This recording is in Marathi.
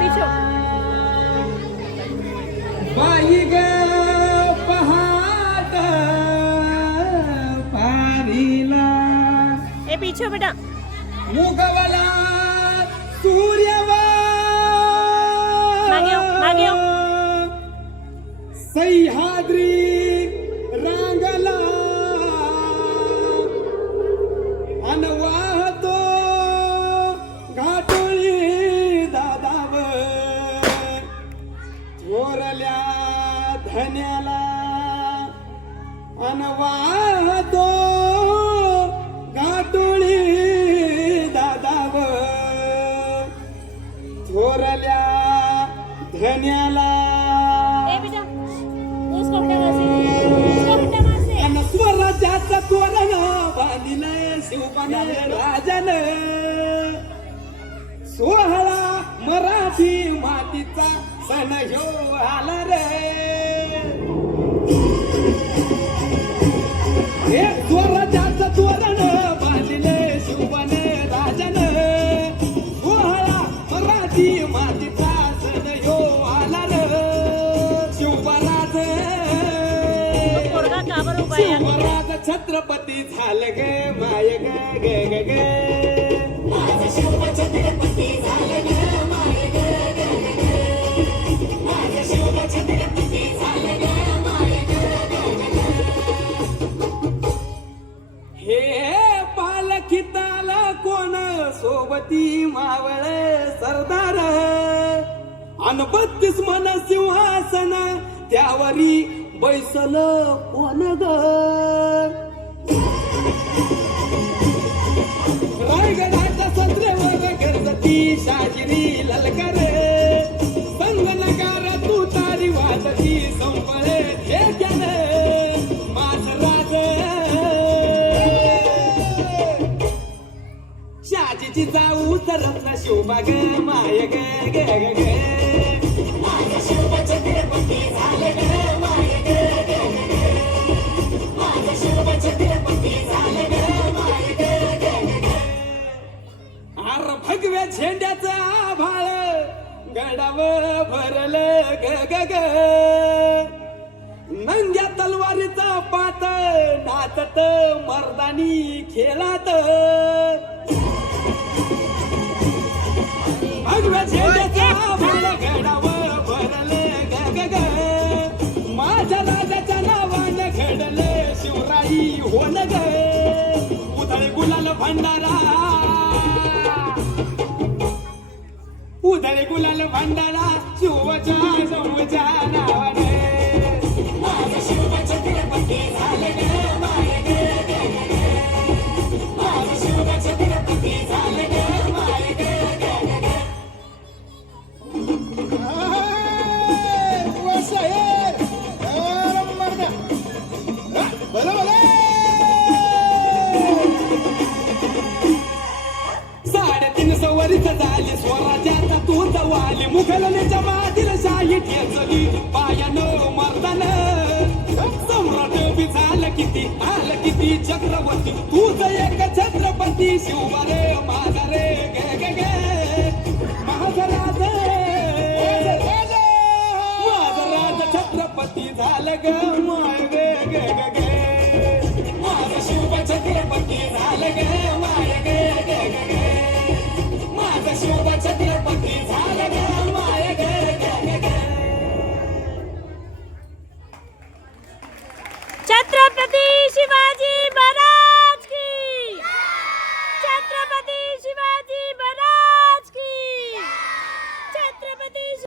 पिछो बाई ग पहाट पारीला ए पीछे बेटा उगवला सूर्यवा मागे हो सह्याद्री रांगला अनवाहतो घाटोळी दादाव थोरल्या धन्याला अनवाहतो घाटोळी दादाव थोरल्या धन्याला ए बेटा उसको हटा वहां से अन स्वराज्याचं तोरण बांधिलंय शिवपाने राजन सोहळा मराठी मातीचा सण ह्यो आला रे हे स्वराज्याचं तोरण बांधिलंय शिवपाने राजन सोहळा मराठी मातीचा सण ह्यो आला रे शिवराज पोरगा का बरं उभा आहे? शिवराज छत्रपती झालं ग माय ग ग ग ग माझं शिव छत्रपती झालं ग माय ग ग ग ग. माझं शिव छत्रपती झालं ग माय ग ग ग ग. हे पालखीताल कोण सोबती मावळ सरदार अन 32 मन सिंहासन त्यावरी बैसल कोण ग रायगडाच्या संत्रेवर गणपती शाजिरी ललकार संगनकार तू तारी वाजती संपळे ठेक्यान माझ राज शाजीची जाऊ रत्न शोभा ग माय ग ग ग ग माझं शिव छत्रपती झालं ग माय ग ग ग ग. माझं शिव छत्रपती झालं ग माय ग ग ग ग. आर भगव्या झेंड्याचं आभाळ गडावर भरलं ग ग ग नंग्या तलवारीचा पात नाचत मर्दानी खेळात भगव्या झेंड्याचं आभाळ गडावर भरलं ग ग ग माझ्या राजाच्या नावानं घडलं शिवराई होण ग उधळे गुलाल भंडारा उधळे गुलाल भंडारा शिवच्या समूच्या नावाने माझं शिव छत्रपती झालं ग माय ग ग ग ग. माझं शिव छत्रपती झालं ग माय ग ग ग ग. साडेतीन सवरीच झाली स्वराज्याचा तू जवाली मुघलनेच्या मातील शाही ठेचली पायानं मर्दान सम्राट बी झालं किती आलं किती चक्रवर्ती तूच एक छत्रपती शिवबारे माझा रे गे गे गे माझा राज माझा राज छत्रपती झालं ग माय